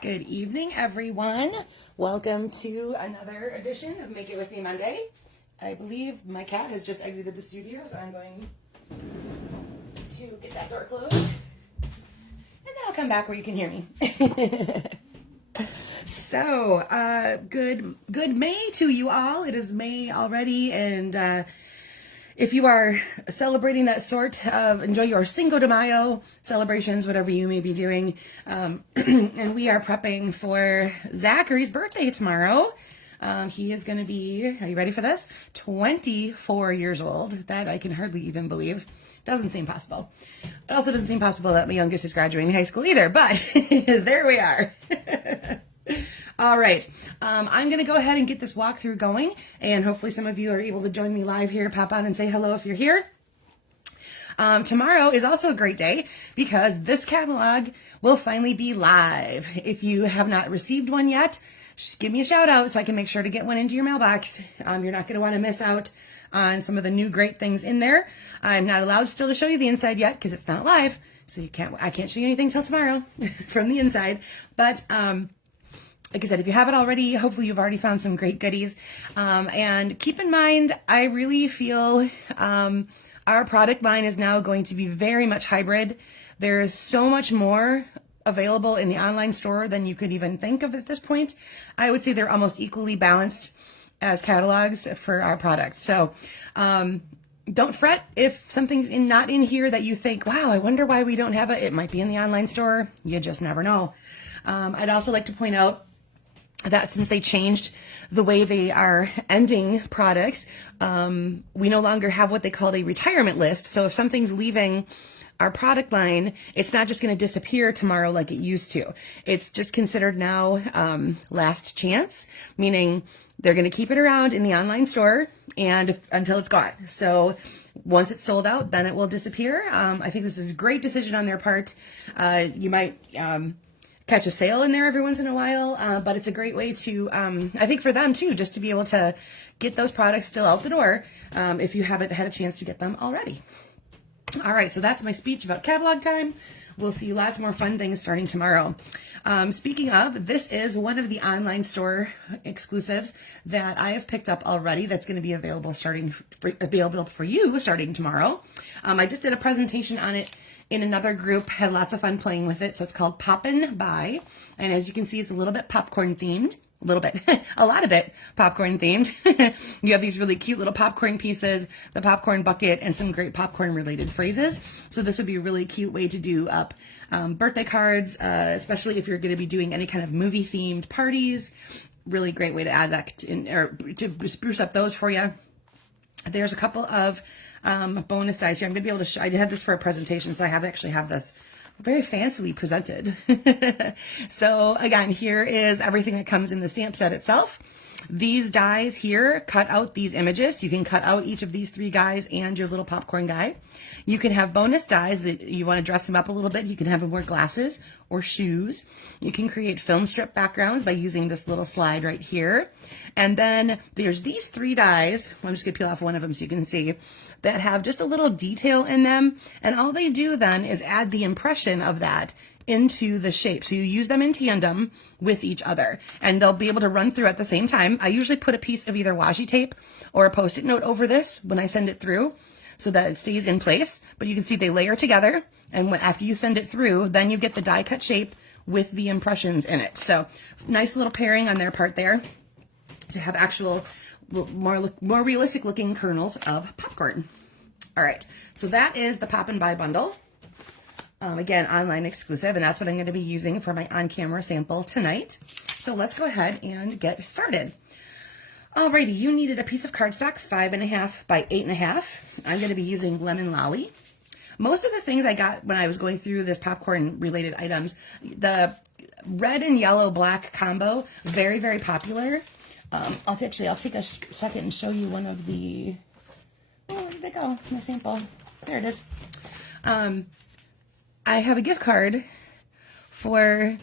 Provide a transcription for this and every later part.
Good evening, everyone. Welcome to another edition of Make It With Me Monday. I believe my cat has just exited the studio, so I'm going to get that door closed. And then I'll come back where you can hear me. So, good May to you all. It is May already, and if you are celebrating that sort of, enjoy your Cinco de Mayo celebrations, whatever you may be doing. And we are prepping for Zachary's birthday tomorrow. He is going to be, are you ready for this? 24 years old. That I can hardly even believe. Doesn't seem possible. It also doesn't seem possible that my youngest is graduating high school either, but there we are. All right, I'm going to go ahead and get this walkthrough going, and hopefully some of you are able to join me live here. Pop on and say hello if you're here. Tomorrow is also a great day because this catalog will finally be live. If you have not received one yet, just give me a shout out so I can make sure to get one into your mailbox. You're not going to want to miss out on some of the new great things in there. I'm not allowed still to show you the inside yet because it's not live, so I can't show you anything till tomorrow from the inside. But like I said, if you haven't already, hopefully you've already found some great goodies. And keep in mind, I really feel our product line is now going to be very much hybrid. There is so much more available in the online store than you could even think of at this point. I would say they're almost equally balanced as catalogs for our product. So don't fret if something's not in here that you think, wow, I wonder why we don't have it. It might be in the online store. You just never know. I'd also like to point out that since they changed the way they are ending products, we no longer have what they call a retirement list. So if something's leaving our product line, it's not just going to disappear tomorrow like it used to. It's just considered now last chance, meaning they're going to keep it around in the online store and until it's gone. So once it's sold out, then it will disappear. I think this is a great decision on their part. You might catch a sale in there every once in a while, but it's a great way to, I think for them too, just to be able to get those products still out the door if you haven't had a chance to get them already. All right, so that's my speech about catalog time. We'll see lots more fun things starting tomorrow. Speaking of, this is one of the online store exclusives that I have picked up already that's going to be available for you starting tomorrow. I just did a presentation on it in another group, had lots of fun playing with it. So it's called Poppin' By. And as you can see, it's a little bit popcorn themed. A little bit, a lot of it popcorn themed. You have these really cute little popcorn pieces, the popcorn bucket, and some great popcorn related phrases. So this would be a really cute way to do up birthday cards, especially if you're going to be doing any kind of movie themed parties. Really great way to add that in, or to spruce up those for you. There's a couple of bonus dice here. I'm going to be able to show, I had this for a presentation, so I actually have this very fancily presented. So again, here is everything that comes in the stamp set itself. These dies here cut out these images. You can cut out each of these three guys and your little popcorn guy. You can have bonus dies that you want to dress them up a little bit. You can have them wear glasses or shoes. You can create film strip backgrounds by using this little slide right here. And then there's these three dies. I'm just going to peel off one of them so you can see, that have just a little detail in them. And all they do then is add the impression of that into the shape. So you use them in tandem with each other and they'll be able to run through at the same time. I usually put a piece of either washi tape or a Post-it note over this when I send it through so that it stays in place, but you can see they layer together, and after you send it through, then you get the die cut shape with the impressions in it. So nice little pairing on their part there to have actual more realistic looking kernels of popcorn. All right, so that is the Poppin' By bundle. Again, online exclusive, and that's what I'm going to be using for my on-camera sample tonight. So let's go ahead and get started. Alrighty, you needed a piece of cardstock, 5.5 by 8.5. I'm going to be using Lemon Lolly. Most of the things I got when I was going through this popcorn-related items, the red and yellow black combo, very, very popular. I'll take a second and show you one of the, oh, where did it go? My sample. There it is. I have a gift card for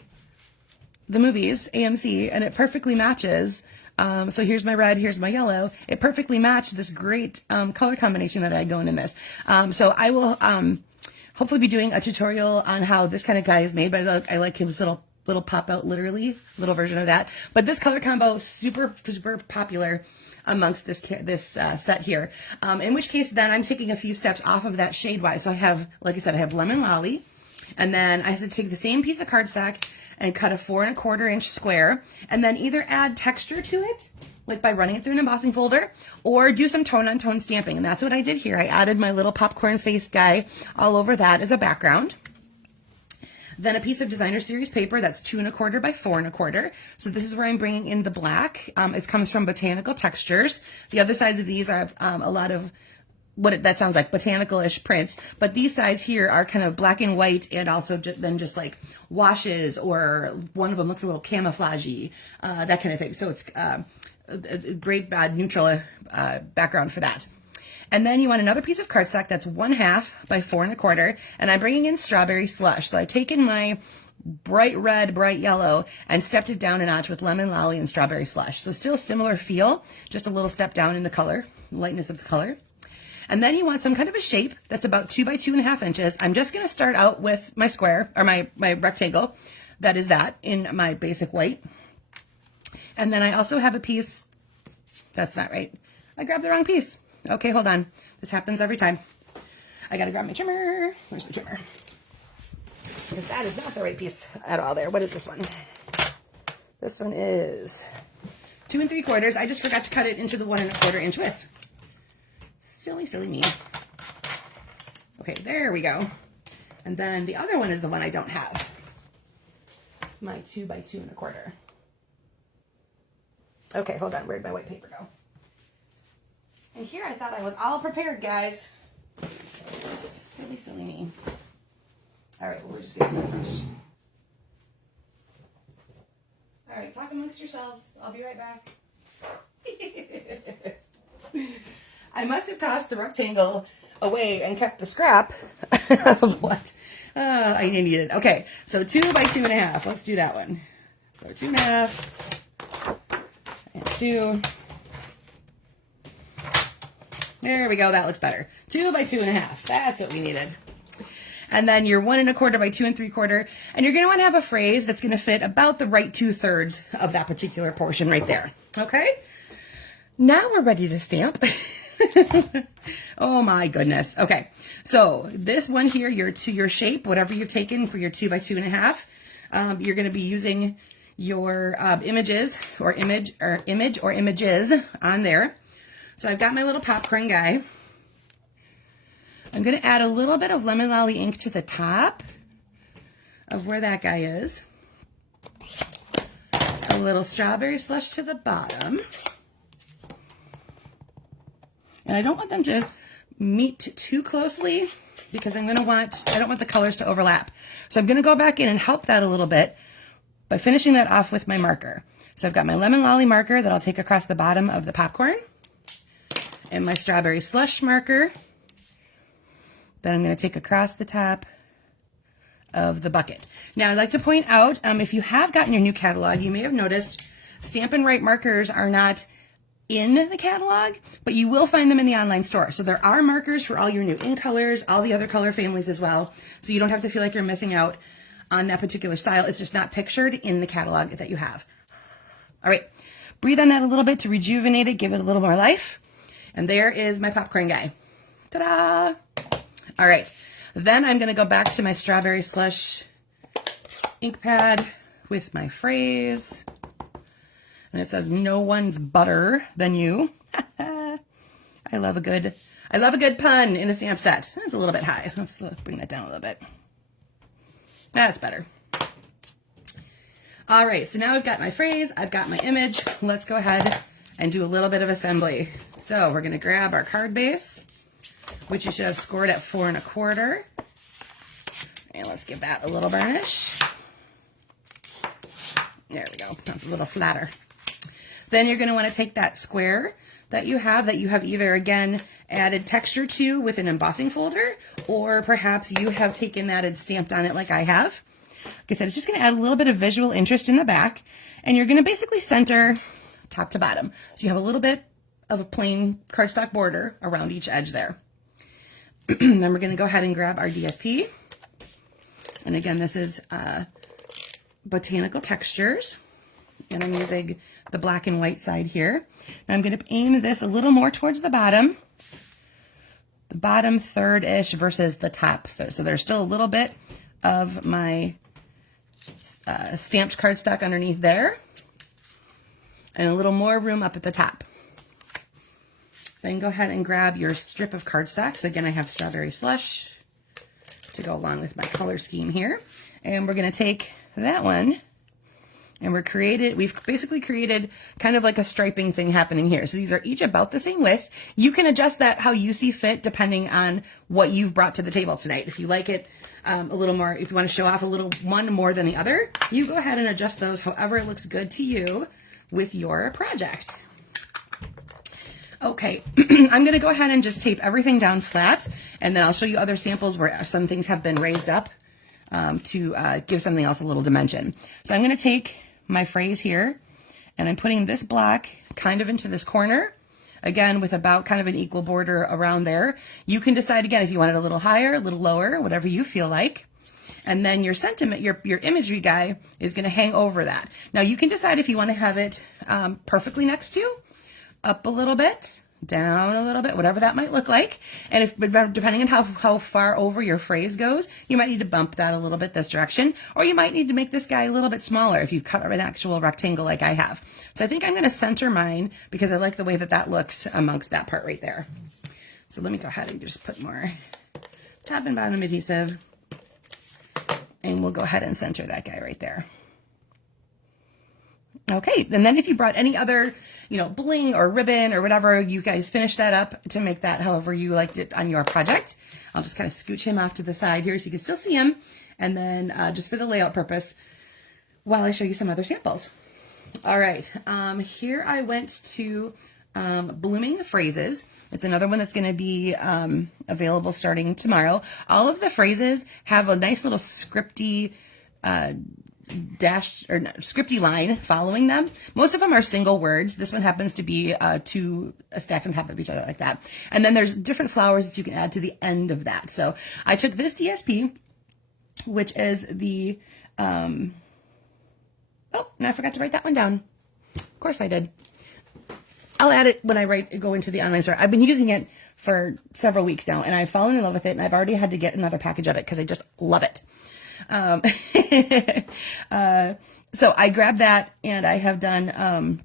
the movies, AMC, and it perfectly matches. So here's my red, here's my yellow. It perfectly matched this great color combination that I had going in this. So I will hopefully be doing a tutorial on how this kind of guy is made, but I like his little little pop out, literally, little version of that. But this color combo, super, super popular amongst this set here. In which case, then I'm taking a few steps off of that shade-wise. So I have, like I said, I have Lemon Lolly. And then I have to take the same piece of cardstock and cut a 4 1/4 inch square, and then either add texture to it, like by running it through an embossing folder, or do some tone-on-tone stamping. And that's what I did here. I added my little popcorn face guy all over that as a background. Then a piece of designer series paper that's 2 1/4 by 4 1/4. So this is where I'm bringing in the black. It comes from Botanical Textures. The other sides of these are a lot of that sounds like botanical-ish prints, but these sides here are kind of black and white, and also then just like washes, or one of them looks a little camouflagey, that kind of thing. So it's a great neutral background for that. And then you want another piece of cardstock that's 1/2 by 4 1/4, and I'm bringing in Strawberry Slush. So I've taken my bright red, bright yellow, and stepped it down a notch with Lemon Lolly and Strawberry Slush. So still similar feel, just a little step down in the color, lightness of the color. And then you want some kind of a shape that's about 2 by 2.5 inches. I'm just going to start out with my square, or my rectangle. That is that in my basic white. And then I also have a piece, that's not right. I grabbed the wrong piece. Okay, hold on. This happens every time. I got to grab my trimmer. Where's my trimmer? Because that is not the right piece at all there. What is this one? This one is 2 3/4. I just forgot to cut it into the 1 1/4 inch width. Silly, silly me. Okay, there we go. And then the other one is the one I don't have. My 2 by 2 1/4. Okay, hold on. Where'd my white paper go? And here I thought I was all prepared, guys. Silly, silly me. All right, well, we're just getting started fresh. All right, talk amongst yourselves. I'll be right back. I must have tossed the rectangle away and kept the scrap of what I needed. Okay, so 2 by 2.5. Let's do that one. So 2.5 and 2. There we go. That looks better. 2 by 2.5. That's what we needed. And then your 1 1/4 by 2 3/4. And you're going to want to have a phrase that's going to fit about the right 2/3 of that particular portion right there. Okay? Now we're ready to stamp. Oh my goodness. Okay. So this one here, your shape, whatever you've taken for your 2 by 2.5, you're going to be using your images or images on there. So I've got my little popcorn guy. I'm going to add a little bit of Lemon Lolly ink to the top of where that guy is. A little Strawberry Slush to the bottom. And I don't want them to meet too closely because I don't want the colors to overlap. So I'm going to go back in and help that a little bit by finishing that off with my marker. So I've got my Lemon Lolly marker that I'll take across the bottom of the popcorn, and my Strawberry Slush marker that I'm going to take across the top of the bucket. Now I'd like to point out, if you have gotten your new catalog, you may have noticed Stampin' Write markers are not in the catalog, but you will find them in the online store. So there are markers for all your new ink colors, all the other color families as well. So you don't have to feel like you're missing out on that particular style. It's just not pictured in the catalog that you have. All right, breathe on that a little bit to rejuvenate it, give it a little more life. And there is my popcorn guy. Ta-da! All right, then I'm gonna go back to my Strawberry Slush ink pad with my phrase. And it says, "No one's butter than you." I love a good pun in a stamp set. That's a little bit high. Let's bring that down a little bit. That's better. All right, so now I've got my phrase, I've got my image. Let's go ahead and do a little bit of assembly. So we're gonna grab our card base, which you should have scored at 4 1/4. And let's give that a little burnish. There we go, that's a little flatter. Then you're going to want to take that square that you have either, again, added texture to with an embossing folder, or perhaps you have taken that and stamped on it like I have. Like I said, it's just going to add a little bit of visual interest in the back, and you're going to basically center top to bottom. So you have a little bit of a plain cardstock border around each edge there. Then we're going to go ahead and grab our DSP. And again, this is Botanical Textures, and I'm using the black and white side here. Now I'm going to aim this a little more towards the bottom third-ish versus the top third. So there's still a little bit of my stamped cardstock underneath there, and a little more room up at the top. Then go ahead and grab your strip of cardstock. So again, I have Strawberry Slush to go along with my color scheme here. And we're going to take that one, and we've basically created kind of like a striping thing happening here. So these are each about the same width. You can adjust that how you see fit depending on what you've brought to the table tonight. If you like it a little more, if you want to show off a little one more than the other, you go ahead and adjust those however it looks good to you with your project. Okay, I'm going to go ahead and just tape everything down flat, and then I'll show you other samples where some things have been raised up to give something else a little dimension. So I'm going to take my phrase here, and I'm putting this block kind of into this corner, again with about kind of an equal border around there. You can decide again if you want it a little higher, a little lower, whatever you feel like. And then your sentiment, your imagery guy is going to hang over that. Now you can decide if you want to have it perfectly next to, up a little bit, down a little bit, whatever that might look like. And if depending on how far over your phrase goes, you might need to bump that a little bit this direction, or you might need to make this guy a little bit smaller if you've cut an actual rectangle like I have. So I think I'm going to center mine because I like the way that that looks amongst that part right there. So let me go ahead and just put more top and bottom adhesive, and we'll go ahead and center that guy right there. Okay, and then if you brought any other, bling or ribbon or whatever, you guys finish that up to make that however you liked it on your project. I'll just kind of scooch him off to the side here so you can still see him. And then just for the layout purpose, while I show you some other samples. All right, here I went to Blooming Phrases. It's another one that's going to be available starting tomorrow. All of the phrases have a nice little scripty scripty line following them. Most of them are single words. This one happens to be two stacked on top of each other like that. And then there's different flowers that you can add to the end of that. So I took this DSP, which is the, oh, now I forgot to write that one down. Of course I did. I'll add it when I go into the online store. I've been using it for several weeks now, and I've fallen in love with it, and I've already had to get another package of it because I just love it. So I grabbed that, and I have done,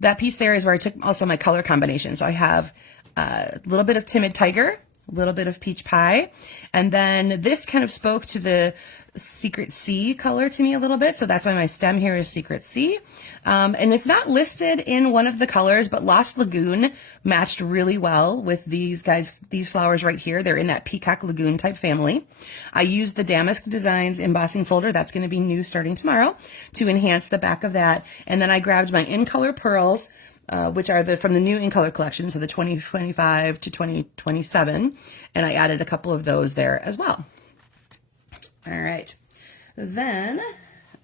that piece there is where I took also my color combination. So I have a little bit of Timid Tiger, a little bit of Peach Pie, and then this kind of spoke to the Secret Sea color to me a little bit. So that's why my stem here is Secret Sea. And it's not listed in one of the colors, but Lost Lagoon matched really well with these flowers right here. They're in that Peacock Lagoon type family. I used the Damask Designs embossing folder. That's going to be new starting tomorrow to enhance the back of that. And then I grabbed my In Color Pearls, which are from the new In Color collection, so the 2025 to 2027, and I added a couple of those there as well. All right, then,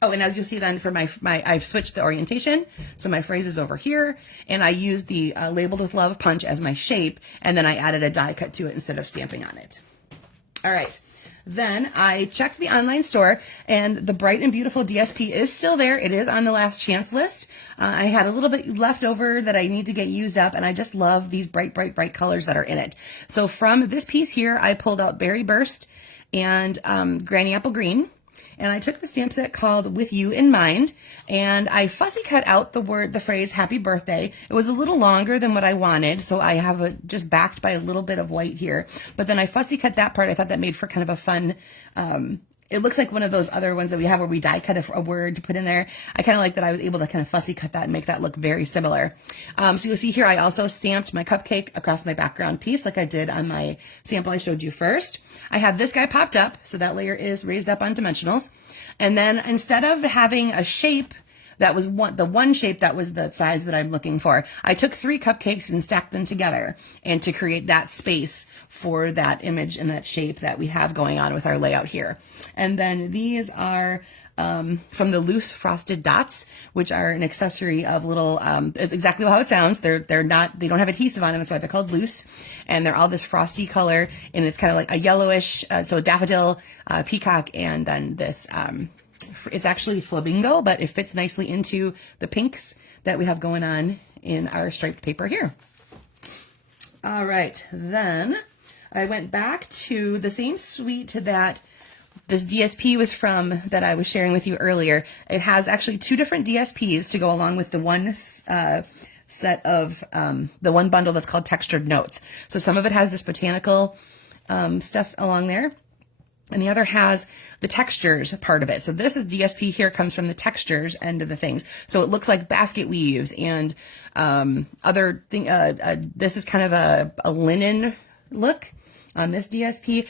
oh, and as you'll see then for I've switched the orientation, so my phrase is over here, and I used the Labeled with Love punch as my shape, and then I added a die cut to it instead of stamping on it. All right. Then I checked the online store, and the Bright and Beautiful DSP is still there. It is on the last chance list. I had a little bit left over that I need to get used up, and I just love these bright, bright, bright colors that are in it. So from this piece here, I pulled out Berry Burst and Granny Apple Green. And I took the stamp set called With You in Mind, and I fussy cut out the phrase Happy Birthday. It was a little longer than what I wanted, so I have it just backed by a little bit of white here. But then I fussy cut that part. I thought that made for kind of a fun, it looks like one of those other ones that we have where we die cut a word to put in there. I kind of like that I was able to kind of fussy cut that and make that look very similar. So you'll see here I also stamped my cupcake across my background piece like I did on my sample I showed you first. I have this guy popped up, so that layer is raised up on dimensionals. And then instead of having a shape that was the one shape that was the size that I'm looking for, I took 3 cupcakes and stacked them together, and to create that space for that image and that shape that we have going on with our layout here. And then these are from the Loose Frosted Dots, which are an accessory of little, it's exactly how it sounds. They don't have adhesive on them. That's why they're called loose. And they're all this frosty color, and it's kind of like a yellowish, so daffodil, peacock, and then this, It's actually Flamingo, but it fits nicely into the pinks that we have going on in our striped paper here. All right, then I went back to the same suite that this DSP was from that I was sharing with you earlier. It has actually 2 different DSPs to go along with the one set of the one bundle that's called Textured Notes. So some of it has this botanical stuff along there, and the other has the textures part of it. So this is DSP here, comes from the textures end of the things. So it looks like basket weaves and other thing. This is kind of a linen look on this DSP.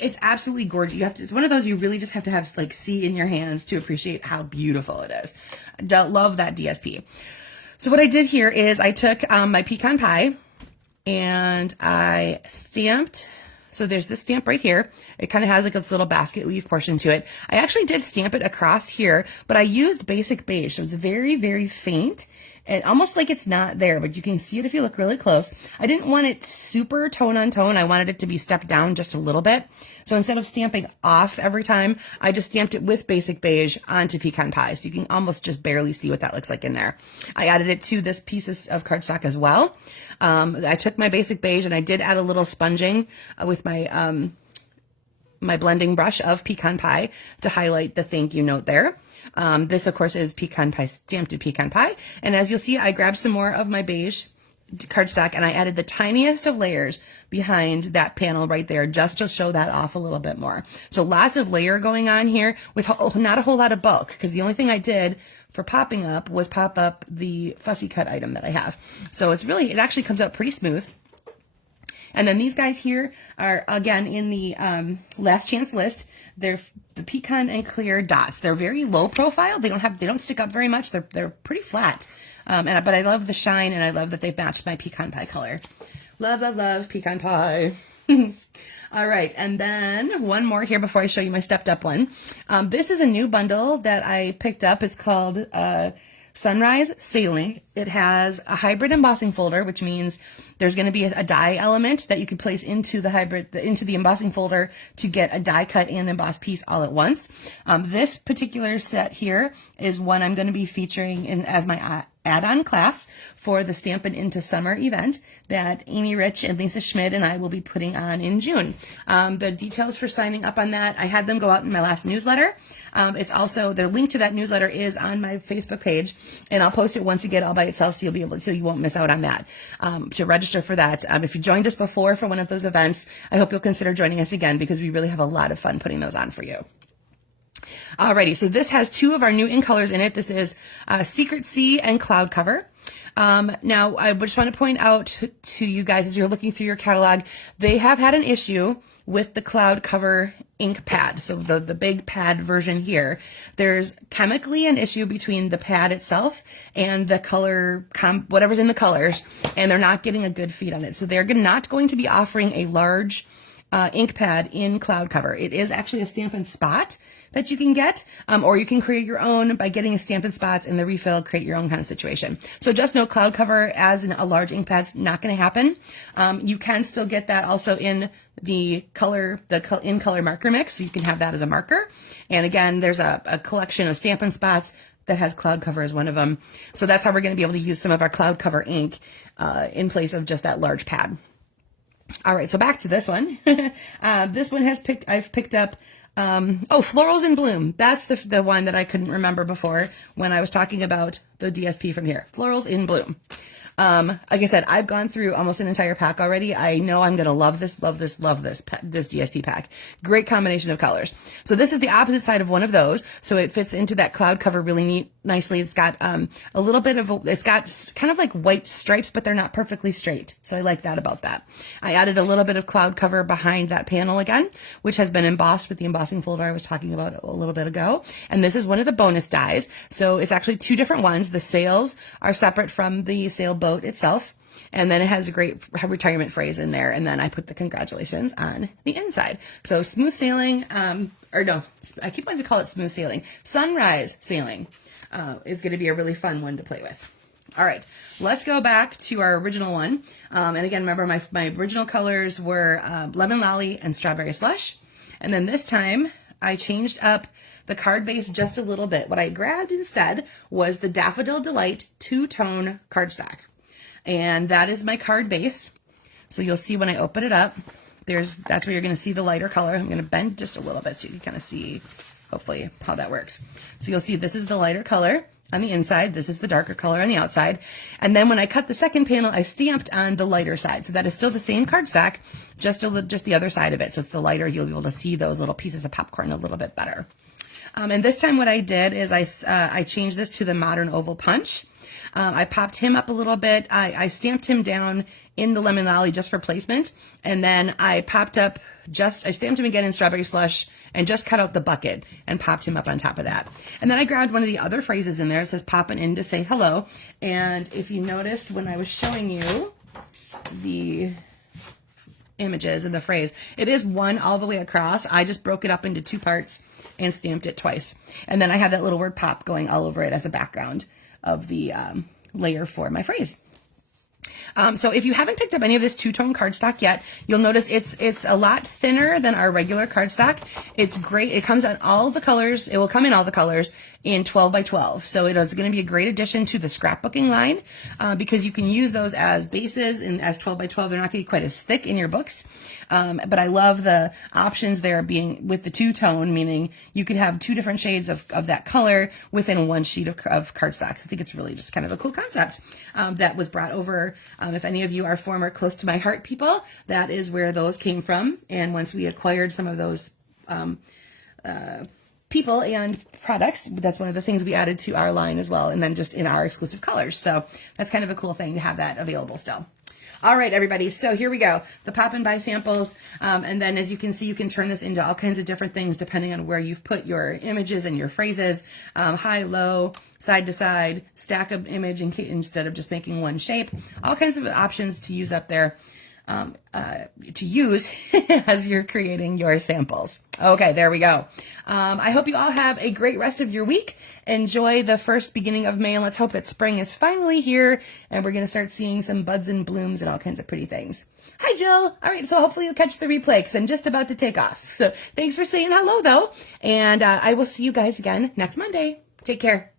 It's absolutely gorgeous. You have to. It's one of those you really just have to have like see in your hands to appreciate how beautiful it is. Love that DSP. So what I did here is I took my pecan pie and I stamped. So there's this stamp right here. It kind of has like this little basket weave portion to it. I actually did stamp it across here, but I used basic beige. So it's very, very faint and almost like it's not there, but you can see it if you look really close. I didn't want it super tone on tone. I wanted it to be stepped down just a little bit. So instead of stamping off every time, I just stamped it with basic beige onto pecan pie. So you can almost just barely see what that looks like in there. I added it to this piece of cardstock as well. I took my basic beige and I did add a little sponging with my my blending brush of pecan pie to highlight the thank you note there. This of course is pecan pie, stamped in pecan pie. And as you'll see, I grabbed some more of my beige cardstock and I added the tiniest of layers behind that panel right there just to show that off a little bit more. So lots of layer going on here with not a whole lot of bulk, because the only thing I did for popping up was pop up the fussy cut item that I have. So it actually comes out pretty smooth. And then these guys here are, again, in the last chance list. They're the pecan and clear dots. They're very low profile. They don't stick up very much. They're pretty flat. But I love the shine, and I love that they matched my pecan pie color. Love, love, love pecan pie. All right, and then one more here before I show you my stepped up one. This is a new bundle that I picked up. It's called Sunrise Sailing. It has a hybrid embossing folder, which means there's going to be a die element that you can place into the embossing folder to get a die cut and embossed piece all at once. This particular set here is one I'm going to be featuring as my add-on class for the Stampin' Into Summer event that Amy Rich and Lisa Schmidt and I will be putting on in June. The details for signing up on that, I had them go out in my last newsletter. It's also, the link to that newsletter is on my Facebook page, and I'll post it once again all by itself so you won't miss out on that. To register for that, if you joined us before for one of those events, I hope you'll consider joining us again because we really have a lot of fun putting those on for you. Alrighty, so this has 2 of our new ink colors in it. This is Secret Sea and Cloud Cover. Now, I just want to point out to you guys as you're looking through your catalog, they have had an issue with the Cloud Cover ink pad. So the big pad version here, there's chemically an issue between the pad itself and the color, whatever's in the colors, and they're not getting a good feed on it. So they're not going to be offering a large ink pad in Cloud Cover. It is actually a Stampin' Spot that you can get, or you can create your own by getting a Stampin' Spots in the refill, create your own kind of situation. So just know Cloud Cover as a large ink pad's not going to happen. You can still get that also in the in color marker mix, so you can have that as a marker. And again, there's a collection of Stampin' Spots that has Cloud Cover as one of them. So that's how we're going to be able to use some of our Cloud Cover ink in place of just that large pad. All right, so back to this one. This one I've picked up, Florals in Bloom. That's the one that I couldn't remember before when I was talking about the DSP from here. Florals in Bloom. Like I said, I've gone through almost an entire pack already. I know I'm going to love this DSP pack. Great combination of colors. So this is the opposite side of one of those. So it fits into that Cloud Cover really nicely. It's got a little bit of, it's got kind of like white stripes, but they're not perfectly straight. So I like that about that. I added a little bit of Cloud Cover behind that panel again, which has been embossed with the embossing folder I was talking about a little bit ago. And this is one of the bonus dies. So it's actually 2 different ones. The sails are separate from the sailboat itself, and then it has a great retirement phrase in there, and then I put the congratulations on the inside. So smooth sailing, or no, I keep wanting to call it smooth sailing. Sunrise Sailing is going to be a really fun one to play with. All right, let's go back to our original one. And again, remember my original colors were Lemon Lolly and Strawberry Slush. And then this time I changed up the card base just a little bit. What I grabbed instead was the Daffodil Delight two-tone cardstock. And that is my card base. So you'll see when I open it up, that's where you're going to see the lighter color. I'm going to bend just a little bit so you can kind of see, hopefully, how that works. So you'll see this is the lighter color on the inside. This is the darker color on the outside. And then when I cut the second panel, I stamped on the lighter side. So that is still the same cardstock, just the other side of it. So it's the lighter. You'll be able to see those little pieces of popcorn a little bit better. And this time what I did is I changed this to the Modern Oval Punch. I popped him up a little bit. I stamped him down in the Lemon Lolly just for placement. And then I stamped him again in Strawberry Slush and just cut out the bucket and popped him up on top of that. And then I grabbed one of the other phrases in there. It says popping in to say hello. And if you noticed when I was showing you the images and the phrase, it is one all the way across. I just broke it up into two parts and stamped it twice. And then I have that little word pop going all over it as a background of the layer for my phrase. So if you haven't picked up any of this two-tone cardstock yet, you'll notice it's a lot thinner than our regular cardstock. It's great. It comes in all the colors. It will come in all the colors in 12 by 12. So it is going to be a great addition to the scrapbooking line because you can use those as bases and as 12 by 12. They're not going to be quite as thick in your books. But I love the options there being with the two-tone, meaning you could have two different shades of that color within one sheet of cardstock. I think it's really just kind of a cool concept that was brought over. If any of you are former Close to My Heart people, that is where those came from. And once we acquired some of those people and products, that's one of the things we added to our line as well, and then just in our exclusive colors. So that's kind of a cool thing to have that available still. All right, everybody, so here we go, the pop and buy samples, and then as you can see, you can turn this into all kinds of different things depending on where you've put your images and your phrases, high, low, side to side, stack of image instead of just making one shape, all kinds of options to use up there. To use as you're creating your samples. Okay, there we go. I hope you all have a great rest of your week. Enjoy the first beginning of May, and let's hope that spring is finally here and we're going to start seeing some buds and blooms and all kinds of pretty things. Hi, Jill. All right, so hopefully you'll catch the replay because I'm just about to take off. So thanks for saying hello, though, and I will see you guys again next Monday. Take care.